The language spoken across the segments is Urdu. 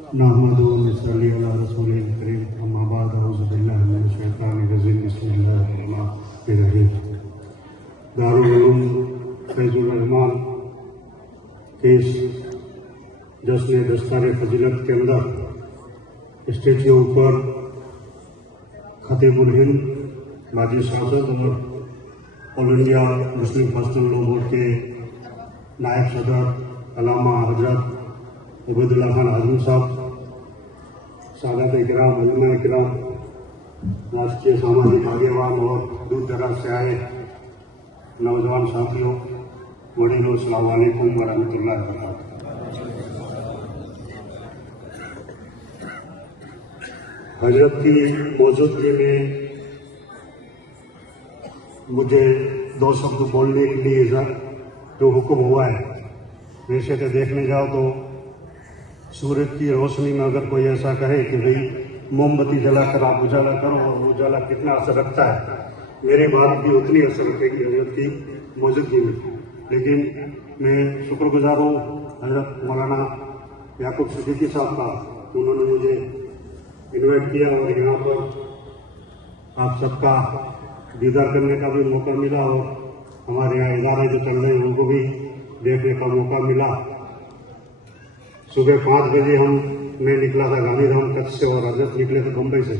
نحمدہ و نصلی علی رسولہ الکریم اما بعد اعوذ باللہ من الشیطان الرجیم بسم اللہ الرحمن الرحیم۔ دارالعلوم فیض الرحمان کے اس جشن دستار فضیلت کے اندر اسٹیج کے اوپر خطیب الہند باجی سانسد اور آل انڈیا مسلم پرسنل لا بورڈ کے نائب صدر علامہ حضرت عبید اللہ خان اعظم صاحب، سادات اکرام، علماء اکرام، راشٹریہ ساماجک آگیوان اور دور دراز سے آئے نوجوان ساتھیوں، وڈیروں، السلام علیکم ورحمۃ اللہ وبرکاتہ۔ حضرت کی موجودگی میں مجھے دو شبد بولنے کے لیے جو حکم ہوا ہے، ویسے تو دیکھنے جاؤ تو سورج کی روشنی میں اگر کوئی ایسا کہے کہ بھئی موم بتی جلا کر آپ اجالا کرو اور وہ اجالا کتنا اثر رکھتا ہے، میری بات بھی اتنی اثر رکھے گی حضرت کی موجودگی میں۔ لیکن میں شکر گزار ہوں حضرت مولانا یعقوب صدیقی صاحب کا، انہوں نے مجھے انوائٹ کیا اور یہاں پر آپ سب کا دیدار کرنے کا بھی موقع ملا اور ہمارے یہاں ادارے جو چل رہے ہیں ان کو بھی دیکھنے کا موقع ملا۔ صبح 5 بجے میں نکلا تھا گاندھی دھام کچھ سے اور حضرت نکلے تھے بمبئی سے۔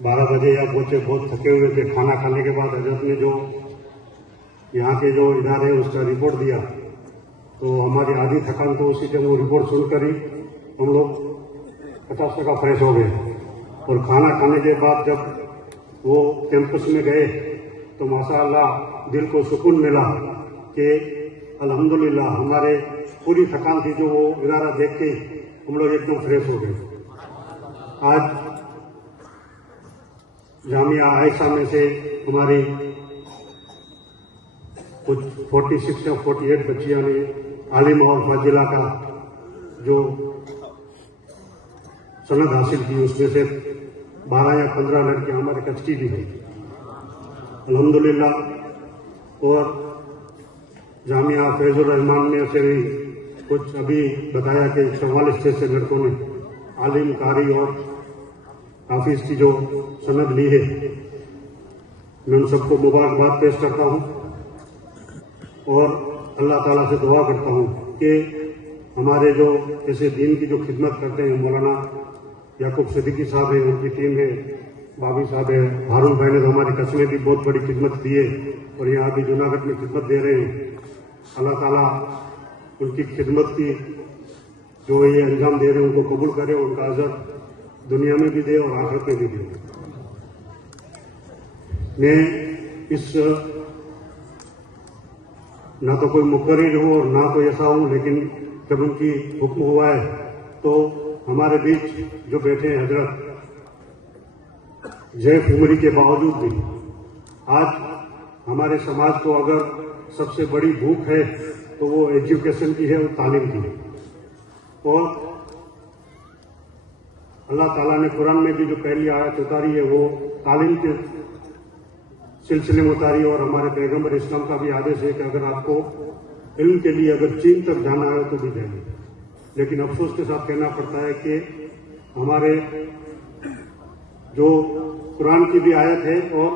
12 بجے یہاں پہنچے، بہت تھکے ہوئے تھے۔ کھانا کھانے کے بعد حضرت نے جو یہاں کے جو ادارے ہیں اس کا رپورٹ دیا تو ہماری آدھی تھکان تو اسی سے وہ رپورٹ سن کر ہی ہم لوگ 50% فریش ہو گئے۔ اور کھانا کھانے کے بعد جب وہ کیمپس میں گئے تو ماشاء اللہ دل کو سکون ملا کہ الحمدللہ ہمارے پوری تھکان تھی جو وہ ادارہ دیکھ کے ہم لوگ ایک دم فریش ہو گئے۔ آج جامعہ عائشہ میں سے ہماری کچھ 46 یا 48 بچیاں نے عالمہ اور فاضلہ کا جو سند حاصل کی، اس میں سے 12 یا 15 لڑکیاں ہمارے کچھ کی بھی ہیں الحمدللہ۔ اور جامعہ فیض الرحمان میں سے بھی کچھ ابھی بتایا کہ 44 جیسے لڑکوں نے عالم، قاری اور حافظ کی جو سند لی ہے، میں ان سب کو مبارکباد پیش کرتا ہوں اور اللہ تعالیٰ سے دعا کرتا ہوں کہ ہمارے جو ایسے دین کی جو خدمت کرتے ہیں مولانا یعقوب صدیقی صاحب ہیں، ان کی ٹیم ہے، بابی صاحب ہے، ہارون بھائی نے تو ہماری کچھ میں بھی بہت بڑی خدمت دی ہے اور یہاں بھی جوناگڑھ میں خدمت دے رہے ہیں۔ اللہ تعالیٰ ان کی خدمت کی جو یہ انجام دے رہے ہیں ان کو قبول کرے، ان کا اجر دنیا میں بھی دے اور آخرت میں بھی دے۔ میں اس نہ تو کوئی مقرر ہوں اور نہ کوئی ایسا ہوں، لیکن جب ان کی حکم ہوا ہے تو ہمارے بیچ جو بیٹھے ہیں حضرت ضعیف عمری کے باوجود بھی آج ہمارے سماج کو اگر سب سے بڑی بھوک ہے تو وہ ایجوکیشن کی ہے اور تعلیم کی ہے۔ اور اللہ تعالیٰ نے قرآن میں بھی جو پہلی آیت اتاری ہے وہ تعلیم کے سلسلے میں اتاری، اور ہمارے پیغمبر اسلام کا بھی آدیش ہے کہ اگر آپ کو علم کے لیے اگر چین تک جانا ہے تو بھی جائیں۔ لیکن افسوس کے ساتھ کہنا پڑتا ہے کہ ہمارے جو قرآن کی بھی آیت ہے اور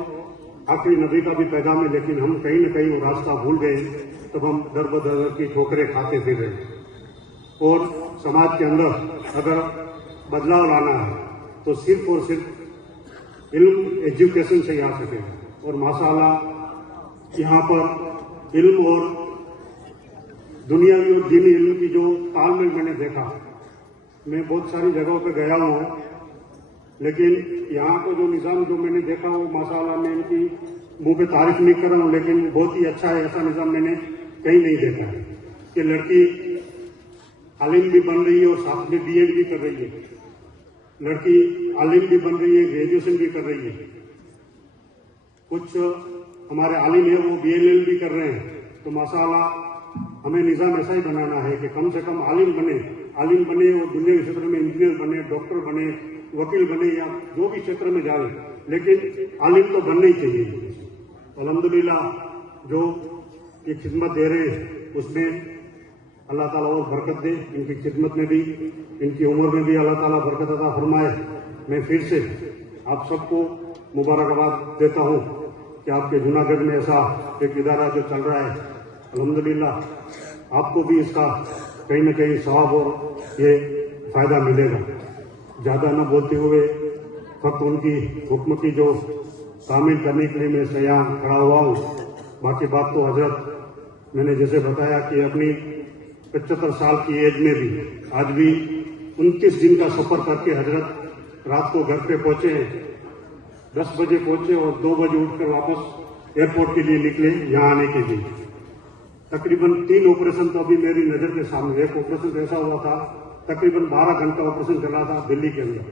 آخری نبی کا بھی پیغام ہے، لیکن ہم کہیں نہ کہیں وہ راستہ بھول گئے، تب ہم در بدر کی ٹھوکریں کھاتے پھر رہے۔ اور سماج کے اندر اگر بدلاؤ لانا ہے تو صرف اور صرف علم، ایجوکیشن سے ہی آ سکے گا۔ اور ماشاء اللہ یہاں پر علم اور دنیاوی اور دینی علم کی جو تال میل میں نے دیکھا، میں بہت ساری جگہوں پہ گیا ہوں لیکن یہاں کا جو نظام جو میں نے دیکھا وہ ماشاء اللہ میں ان کی منہ پہ تعریف نہیں کر رہا ہوں، لیکن بہت ہی اچھا ہے۔ ایسا نظام میں نے کہیں نہیں دیکھا ہے کہ لڑکی عالم بھی بن رہی ہے اور ساتھ میں بی ایڈ بھی کر رہی ہے، لڑکی عالم بھی بن رہی ہے، گریجویشن بھی کر رہی ہے، کچھ ہمارے عالم ہیں وہ بی ایل ایل بھی کر رہے ہیں۔ تو ماشاء اللہ ہمیں نظام ایسا ہی بنانا ہے کہ کم سے کم عالم بنے اور دنیا کے چھیتر میں انجینئر بنے، ڈاکٹر بنے، وکیل بنے یا جو بھی چھیتر میں جائے، لیکن عالم تو بننا ہی چاہیے۔ الحمدللہ جو یہ خدمت دے رہے ہیں اس میں اللہ تعالیٰ اور برکت دے ان کی خدمت میں بھی, ان کی عمر میں بھی اللہ تعالیٰ برکت عطا فرمائے. میں پھر سے آپ سب کو مبارکباد دیتا ہوں کہ آپ کے جوناگڑھ میں ایسا ایک ادارہ جو چل رہا ہے, الحمدللہ آپ کو بھی اس کا کہیں نہ کہیں ثواب اور یہ فائدہ ملے گا. زیادہ نہ بولتے ہوئے فقط ان کی حکم کی جو تعمیل کرنے کے لیے میں سیاح کھڑا ہوا ہوں. باقی بات تو حضرت میں نے جیسے بتایا کہ اپنی 75 سال کی ایج میں بھی آج بھی 29 دن کا سفر کر کے حضرت رات کو گھر پہ پہنچے ہیں. 10 بجے پہنچے اور 2 بجے اٹھ کر واپس ایئرپورٹ کے لیے نکلے یہاں آنے کے لیے. تقریباً 3 آپریشن تو ابھی میری نظر کے سامنے. ایک آپریشن ایسا ہوا تھا تقریباً 12 گھنٹہ آپریشن چلا تھا دلی کے اندر.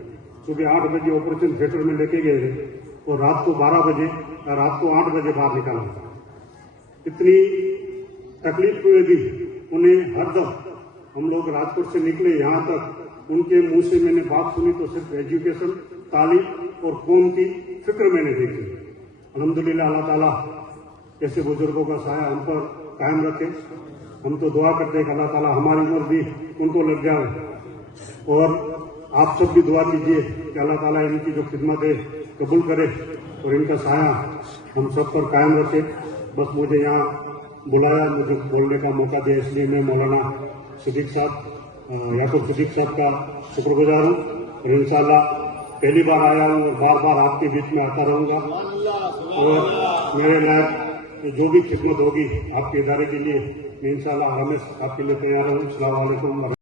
صبح 8 بجے آپریشن تھیٹر میں لے کے گئے تھے اور رات کو 12 بجے رات کو 8 بجے باہر نکالا تھا. اتنی تکلیف ہوئے بھی انہیں ہر دم ہم لوگ راجکوٹ سے نکلے یہاں تک ان کے منہ سے میں نے بات سنی تو صرف ایجوکیشن, تعلیم اور قوم کی فکر میں نے دیکھی. الحمدللہ اللہ تعالیٰ ایسے بزرگوں کا سایہ ہم پر قائم رکھے. ہم تو دعا کرتے ہیں کہ اللہ تعالیٰ ہماری عمر بھی ان کو لگ جائے اور آپ سب بھی دعا کیجیے کہ اللہ تعالیٰ ان کی جو خدمت ہے قبول کرے اور ان کا سایہ ہم سب پر قائم رکھے. بس مجھے یہاں بلایا, مجھے بولنے کا موقع دیا, اس لیے میں مولانا صدیق صاحب یعقوب صدیق صاحب کا شکر گزار ہوں. اور انشاءاللہ پہلی بار آیا ہوں اور بار بار آپ کے بیچ میں آتا رہوں گا اور میرے لائق جو بھی خدمت ہوگی آپ کے ادارے کے لیے میں انشاءاللہ ہمیشہ آپ کے لیے تیار ہوں. السلام علیکم.